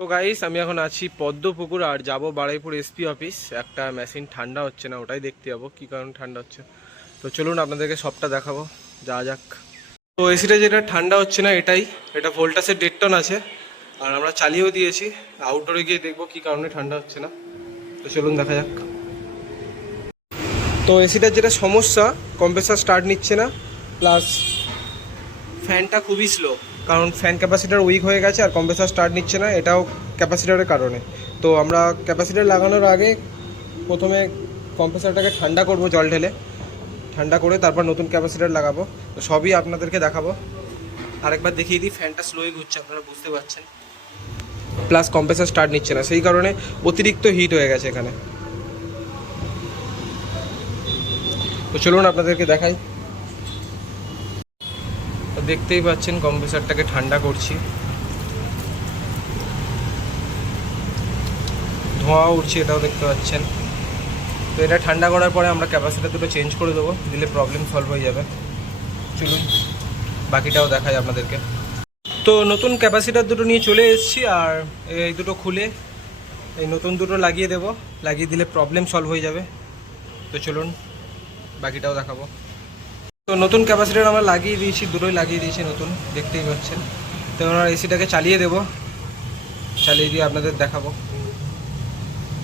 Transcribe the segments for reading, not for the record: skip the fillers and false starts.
তো গাইস আমি এখন আছি পদ্মপুকুর আর যাব বারুইপুর এসপি অফিস। একটা মেশিন ঠান্ডা হচ্ছে না, ওটাই দেখতে যাবো কী কারণে ঠান্ডা হচ্ছে। তো চলুন আপনাদেরকে সবটা দেখাবো, যা যাক। তো এসিটা যেটা ঠান্ডা হচ্ছে না এটা ভোল্টাসের 1.5 টন আছে, আর আমরা চালিয়েও দিয়েছি। আউটডোরে গিয়ে দেখবো কী কারণে ঠান্ডা হচ্ছে না। তো চলুন দেখা যাক। তো এসিটার যেটা সমস্যা, কম্প্রেসার স্টার্ট নিচ্ছে না, প্লাস ফ্যানটা খুবই স্লো, কারণ ফ্যান ক্যাপাসিটার উইক হয়ে গেছে আর কম্প্রেসার স্টার্ট নিচ্ছে না, এটাও ক্যাপাসিটারের কারণে। তো আমরা ক্যাপাসিটার লাগানোর আগে প্রথমে কম্প্রেসারটাকে ঠান্ডা করব, জল ঢেলে ঠান্ডা করে তারপর নতুন ক্যাপাসিটার লাগাবো। তো সবই আপনাদেরকে দেখাবো। আরেকবার দেখিয়ে দিই, ফ্যানটা স্লোই ঘুরছে, আপনারা বুঝতে পারছেন, প্লাস কম্প্রেসার স্টার্ট নিচ্ছে না, সেই কারণে অতিরিক্ত হিট হয়ে গেছে এখানে। তো চলুন আপনাদেরকে দেখাই। তো দেখতেই পাচ্ছেন কম্প্রেসারটাকে ঠান্ডা করছি, ধোঁয়া উঠছে, এটাও দেখতে পাচ্ছেন। তো এটা ঠান্ডা করার পরে আমরা ক্যাপাসিটার দুটো চেঞ্জ করে দেবো, দিলে প্রবলেম সলভ হয়ে যাবে। চলুন বাকিটাও দেখাই আপনাদেরকে। তো নতুন ক্যাপাসিটার দুটো নিয়ে চলে এসেছি, আর এই দুটো খুলে এই নতুন দুটো লাগিয়ে দেবো, লাগিয়ে দিলে প্রবলেম সলভ হয়ে যাবে। তো চলুন বাকিটাও দেখাবো। তো নতুন ক্যাপাসিটার আমরা লাগিয়ে দিয়েছি, দুটোই লাগিয়ে দিয়েছি নতুন, দেখতেই পাচ্ছেন। তো আমরা এসিটাকে চালিয়ে দেবো, চালিয়ে দিয়ে আপনাদের দেখাবো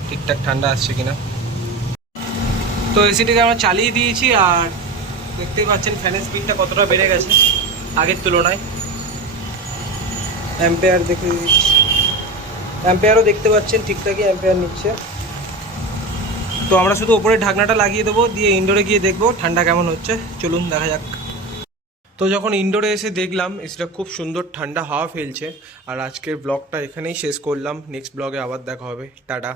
ঠিকঠাক ঠান্ডা আসছে কিনা। তো এসিটাকে আমরা চালিয়ে দিয়েছি, আর দেখতেই পাচ্ছেন ফ্যানের স্পিডটা কতটা বেড়ে গেছে আগের তুলনায়। অ্যাম্পেয়ার দেখে দিচ্ছি, অ্যাম্পেয়ারও দেখতে পাচ্ছেন ঠিকঠাকই অ্যাম্পেয়ার নিচ্ছে। তো আমরা শুধু ওপরে ঢাকনাটা লাগিয়ে দেবো, দিয়ে ইনডোরে গিয়ে দেখবো ঠান্ডা কেমন হচ্ছে। চলুন দেখা যাক। তো যখন ইনডোরে এসে দেখলাম এসিটা খুব সুন্দর ঠান্ডা হাওয়া ফেলছে। আর আজকের ব্লগটা এখানেই শেষ করলাম, নেক্সট ব্লগে আবার দেখা হবে, টাটা।